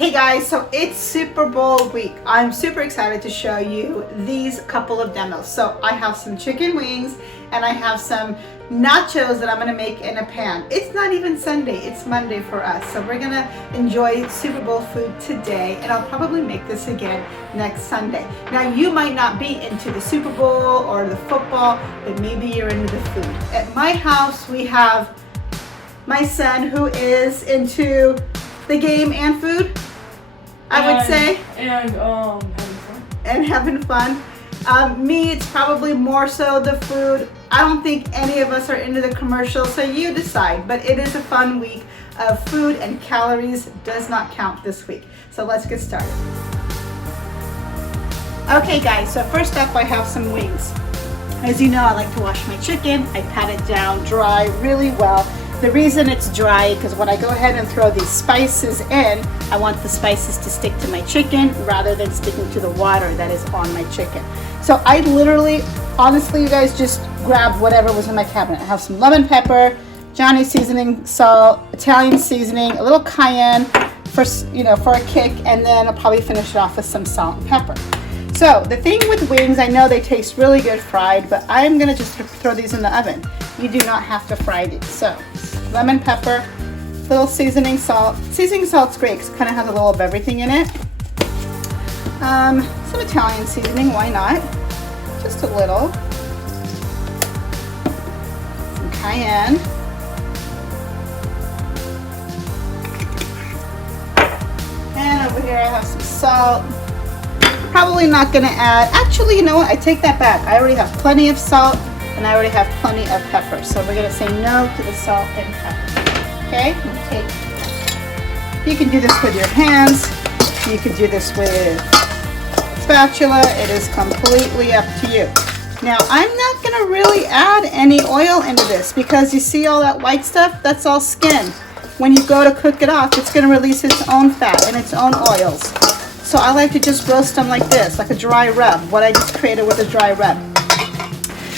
Hey guys, so it's Super Bowl week. I'm super excited to show you these couple of demos. So I have some chicken wings and I have some nachos that I'm gonna make in a pan. It's not even Sunday, it's Monday for us. So we're gonna enjoy Super Bowl food today, and I'll probably make this again next Sunday. Now you might not be into the Super Bowl or the football, but maybe you're into the food. At my house, we have my son who is into the game and food, I would say. And having fun. Me, it's probably more so the food. I don't think any of us are into the commercials, so you decide. But it is a fun week of food, and calories does not count this week. So let's get started. Okay guys, so first up I have some wings. As you know, I like to wash my chicken. I pat it down dry really well. The reason it's dry, because when I go ahead and throw these spices in, I want the spices to stick to my chicken rather than sticking to the water that is on my chicken. So I literally, honestly, you guys, just grabbed whatever was in my cabinet. I have some lemon pepper, Johnny seasoning, salt, Italian seasoning, a little cayenne for a kick, and then I'll probably finish it off with some salt and pepper. So the thing with wings, I know they taste really good fried, but I'm gonna just throw these in the oven. You do not have to fry these. So lemon pepper, little seasoning salt. Seasoning salt's great because it kind of has a little of everything in it. Some Italian seasoning, why not? Just a little. Some cayenne. And over here I have some salt. Probably not gonna add, actually, you know what? I take that back. I already have plenty of salt and I already have plenty of pepper. So we're gonna say no to the salt and pepper. Okay, you can do this with your hands. You can do this with a spatula. It is completely up to you. Now, I'm not gonna really add any oil into this because you see all that white stuff? That's all skin. When you go to cook it off, it's gonna release its own fat and its own oils. So I like to just roast them like this, like a dry rub, what I just created with a dry rub.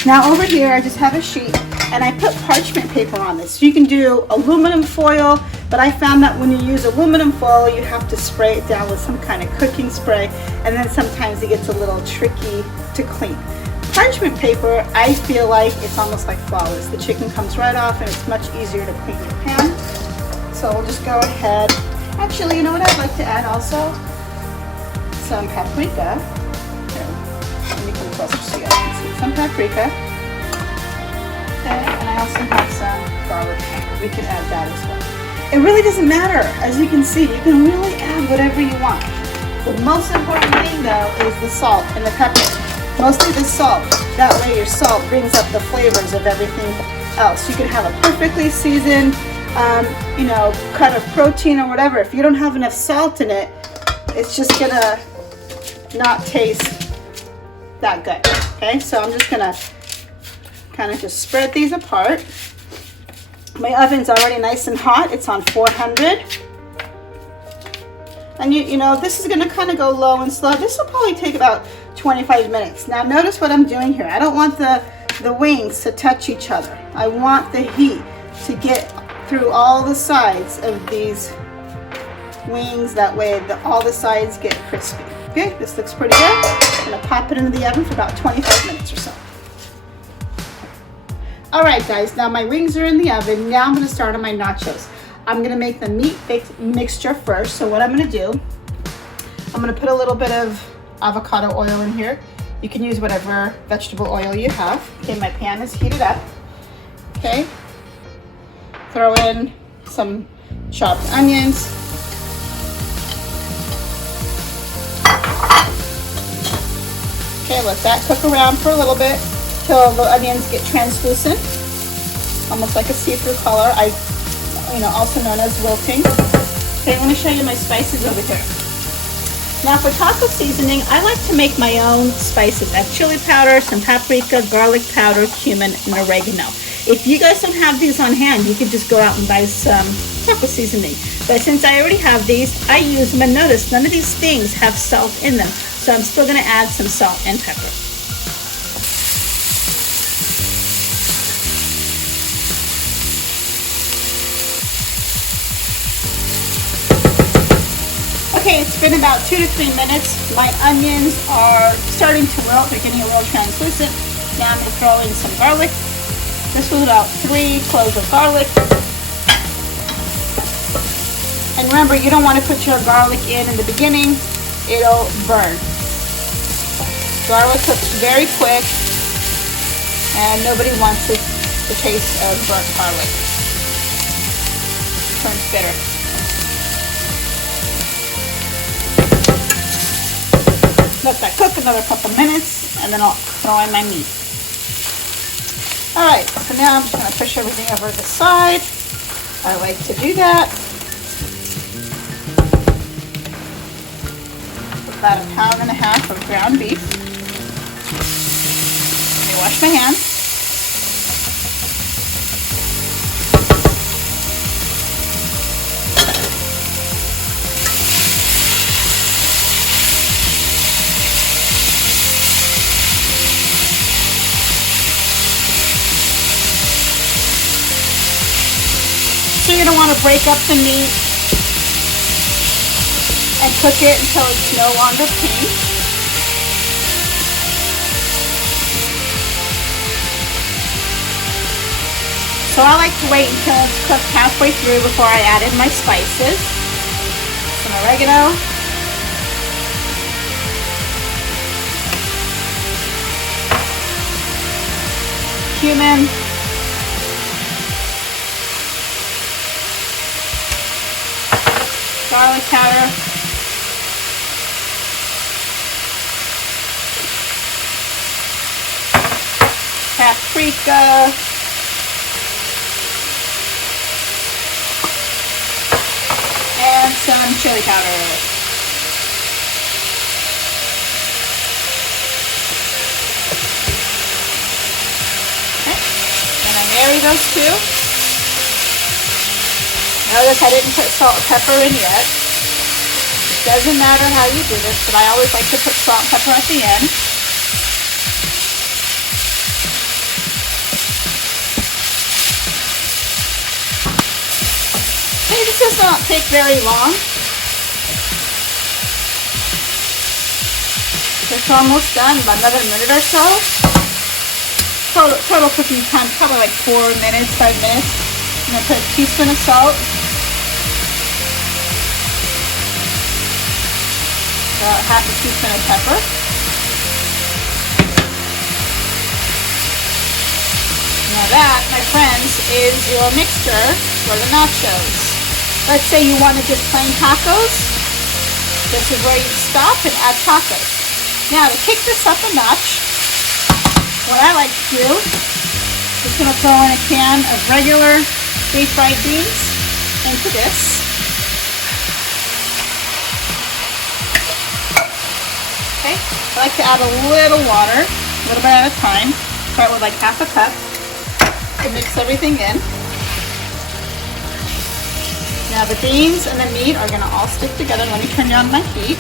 Now over here, I just have a sheet and I put parchment paper on this. You can do aluminum foil, but I found that when you use aluminum foil, you have to spray it down with some kind of cooking spray, and then sometimes it gets a little tricky to clean. Parchment paper, I feel like it's almost like flawless. The chicken comes right off and it's much easier to clean your pan. So we'll just go ahead. Actually, you know what I'd like to add also? Some paprika. Here, let me come closer so you guys can see. Some paprika. Okay, and I also have some garlic pepper. We can add that as well. It really doesn't matter. As you can see, you can really add whatever you want. The most important thing though is the salt and the pepper. Mostly the salt. That way your salt brings up the flavors of everything else. You can have a perfectly seasoned, cut of protein or whatever. If you don't have enough salt in it, it's just gonna not taste that good. Okay, so I'm just gonna kind of just spread these apart. My oven's already nice and hot. It's on 400. And you know, this is gonna kind of go low and slow. This will probably take about 25 minutes. Now notice what I'm doing here. I don't want the wings to touch each other. I want the heat to get through all the sides of these wings. That way all the sides get crispy. Okay, this looks pretty good. I'm gonna pop it into the oven for about 25 minutes or so. All right guys, now my wings are in the oven. Now I'm gonna start on my nachos. I'm gonna make the meat mixture first. So what I'm gonna do, I'm gonna put a little bit of avocado oil in here. You can use whatever vegetable oil you have. Okay, my pan is heated up. Okay, throw in some chopped onions. Okay, let that cook around for a little bit till the onions get translucent, almost like a see-through color. Also known as wilting. Okay, I'm going to show you my spices over here. Now for taco seasoning, I like to make my own spices. I have chili powder, some paprika, garlic powder, cumin, and oregano. If you guys don't have these on hand, you can just go out and buy some taco seasoning. But since I already have these, I use them, and notice none of these things have salt in them. So I'm still going to add some salt and pepper. Okay, it's been about 2 to 3 minutes. My onions are starting to wilt. They're getting a little translucent. Now I'm going to throw in some garlic. This was about 3 cloves of garlic. And remember, you don't want to put your garlic in the beginning. It'll burn. Garlic cooks very quick, and nobody wants the taste of burnt garlic. It turns bitter. Let that cook another couple minutes, and then I'll throw in my meat. All right, so now I'm just going to push everything over to the side. I like to do that. About 1.5 pounds of ground beef. Let me wash my hands. So you're going to want to break up the meat and cook it until it's no longer pink. So I like to wait until it's cooked halfway through before I add in my spices. Some oregano. Cumin. Garlic powder. Paprika, and some chili powder. Okay, then I marry those two. Notice I didn't put salt and pepper in yet. It doesn't matter how you do this, but I always like to put salt and pepper at the end. This does not take very long. It's almost done, about another minute or so. Total cooking time, probably like 4 minutes, 5 minutes. I'm going to put a teaspoon of salt. About 1/2 teaspoon of pepper. Now that, my friends, is your mixture for the nachos. Let's say you want to just plain tacos. This is where you stop and add tacos. Now to kick this up a notch, what I like to do is going to throw in a can of regular refried beans into this. Okay, I like to add a little water, a little bit at a time. Start with like 1/2 cup and mix everything in. Now the beans and the meat are going to all stick together. Let me turn down my heat.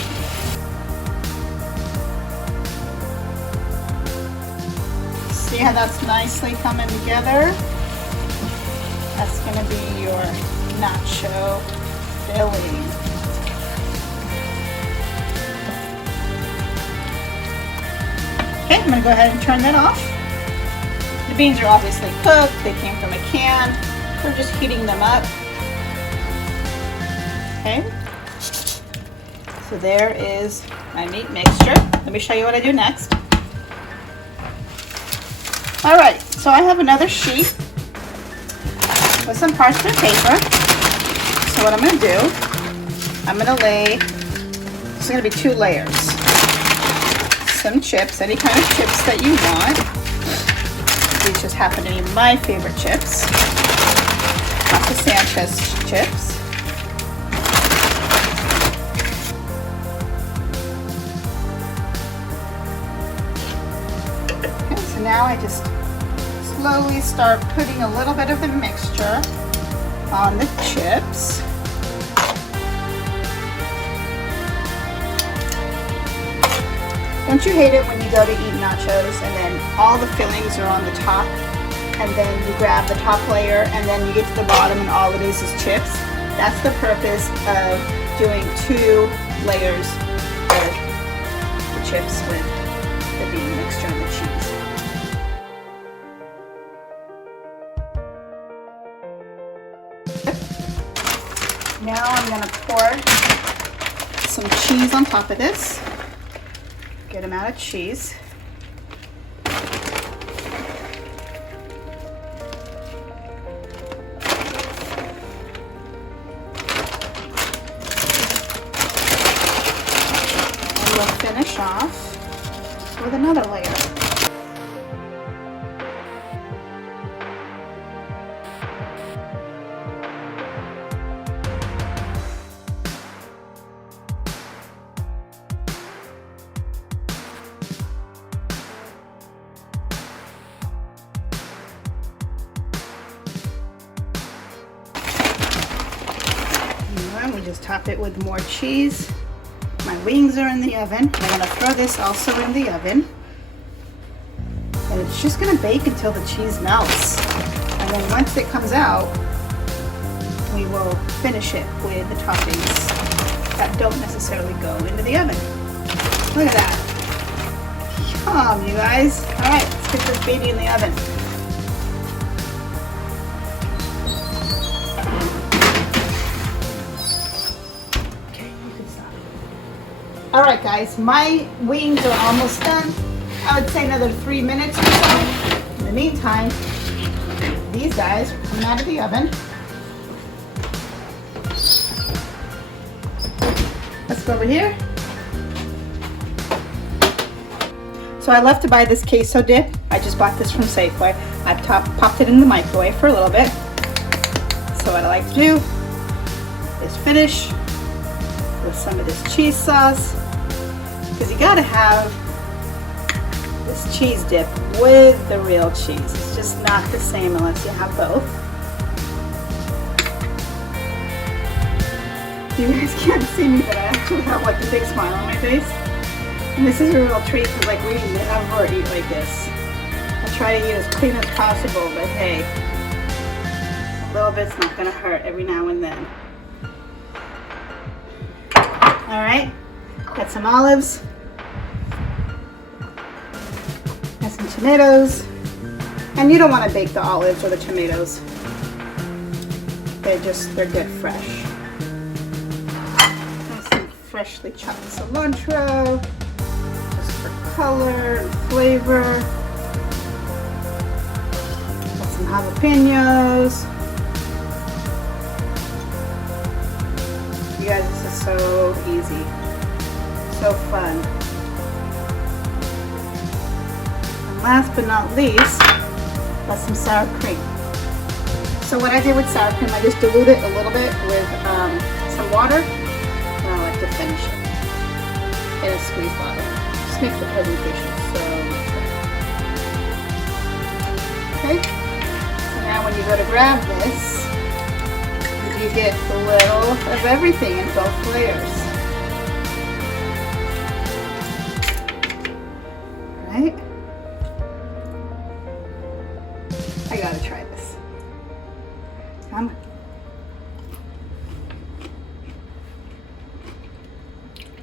See how that's nicely coming together? That's going to be your nacho filling. Okay, I'm going to go ahead and turn that off. The beans are obviously cooked. They came from a can. We're just heating them up. Okay, so there is my meat mixture. Let me show you what I do next. All right, so I have another sheet with some parchment paper. So what I'm going to do, I'm going to lay, it's going to be 2 layers. Some chips, any kind of chips that you want. These just happen to be my favorite chips. Not the Sanchez chips. Now I just slowly start putting a little bit of the mixture on the chips. Don't you hate it when you go to eat nachos and then all the fillings are on the top and then you grab the top layer and then you get to the bottom and all it is chips? That's the purpose of doing 2 layers of the chips with the bean mixture and the cheese. Now I'm going to pour some cheese on top of this. Good amount of cheese. And we'll finish off with another layer. We just top it with more cheese. My wings are in the oven. I'm going to throw this also in the oven. And it's just going to bake until the cheese melts. And then once it comes out, we will finish it with the toppings that don't necessarily go into the oven. Look at that. Yum, you guys. All right, let's get this baby in the oven. All right, guys, my wings are almost done. I would say another 3 minutes or so. In the meantime, these guys are coming out of the oven. Let's go over here. So I left to buy this Queso Dip. I just bought this from Safeway. I've popped it in the microwave for a little bit. So what I like to do is finish with some of this cheese sauce, because you gotta have this cheese dip with the real cheese. It's just not the same unless you have both. You guys can't see me, but I actually have like a big smile on my face. And this is a real treat because like we never eat like this. I try to eat as clean as possible, but hey, a little bit's not gonna hurt every now and then. All right, got some olives, got some tomatoes, and you don't want to bake the olives or the tomatoes. They're good fresh. Got some freshly chopped cilantro, just for color and flavor. Got some jalapenos. You guys, this is so easy, so fun. And last but not least, got some sour cream. So what I did with sour cream, I just dilute it a little bit with some water, and I like to finish it in a squeeze bottle. Just makes the presentation so much better. Okay, so now when you go to grab this, you get a little of everything in both layers. Right? I gotta try this. Come on.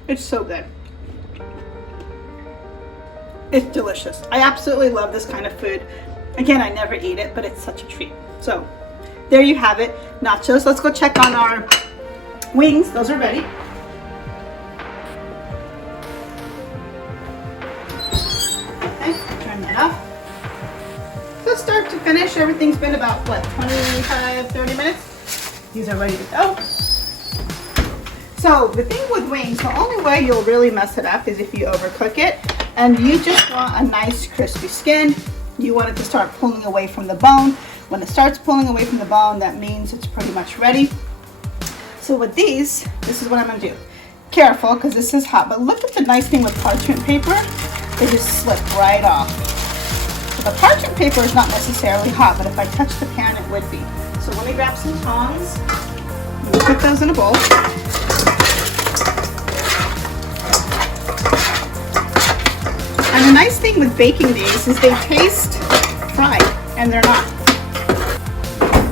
It's so good. It's delicious. I absolutely love this kind of food. Again, I never eat it, but it's such a treat. So, there you have it, nachos. Let's go check on our wings. Those are ready. Okay, turn that off. So start to finish, everything's been about, what, 25, 30 minutes? These are ready to go. So the thing with wings, the only way you'll really mess it up is if you overcook it. And you just want a nice crispy skin. You want it to start pulling away from the bone. When it starts pulling away from the bone, that means it's pretty much ready. So with these, this is what I'm gonna do. Careful, because this is hot, but look at the nice thing with parchment paper. They just slip right off. So the parchment paper is not necessarily hot, but if I touch the pan, it would be. So let me grab some tongs. We'll put those in a bowl. And the nice thing with baking these is they taste fried, and they're not.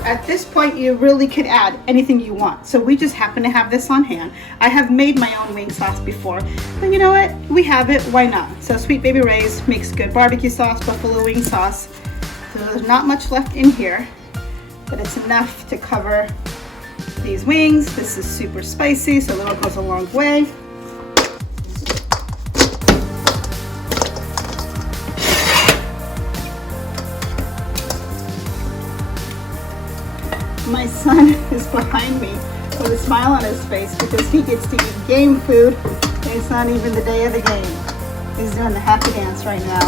at this point, you really can add anything you want. So we just happen to have this on hand. I have made my own wing sauce before, but you know what? We have it, why not? So Sweet Baby Ray's makes good barbecue sauce, buffalo wing sauce. So there's not much left in here, but it's enough to cover these wings. This is super spicy, so a little goes a long way. My son is behind me with a smile on his face because he gets to eat game food and it's not even the day of the game. He's doing the happy dance right now.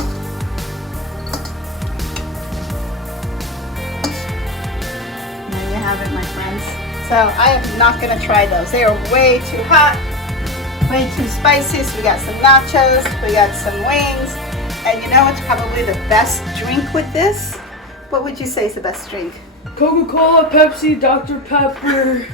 There you have it, my friends. So I am not going to try those. They are way too hot, way too spicy. So we got some nachos, we got some wings, and you know what's probably the best drink with this? What would you say is the best drink? Coca-Cola, Pepsi, Dr. Pepper.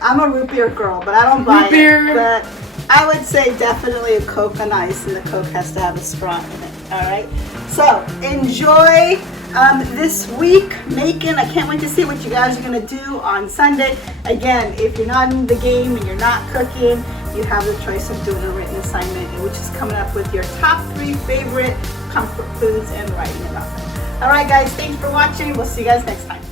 I'm a root beer girl, but I don't buy it. But I would say definitely a Coke on ice, and the Coke has to have a straw in it. All right. So enjoy this week making. I can't wait to see what you guys are gonna do on Sunday. Again, if you're not in the game and you're not cooking, you have the choice of doing a written assignment, which is coming up with your top 3 favorite comfort foods and writing about them. All right, guys, thanks for watching. We'll see you guys next time.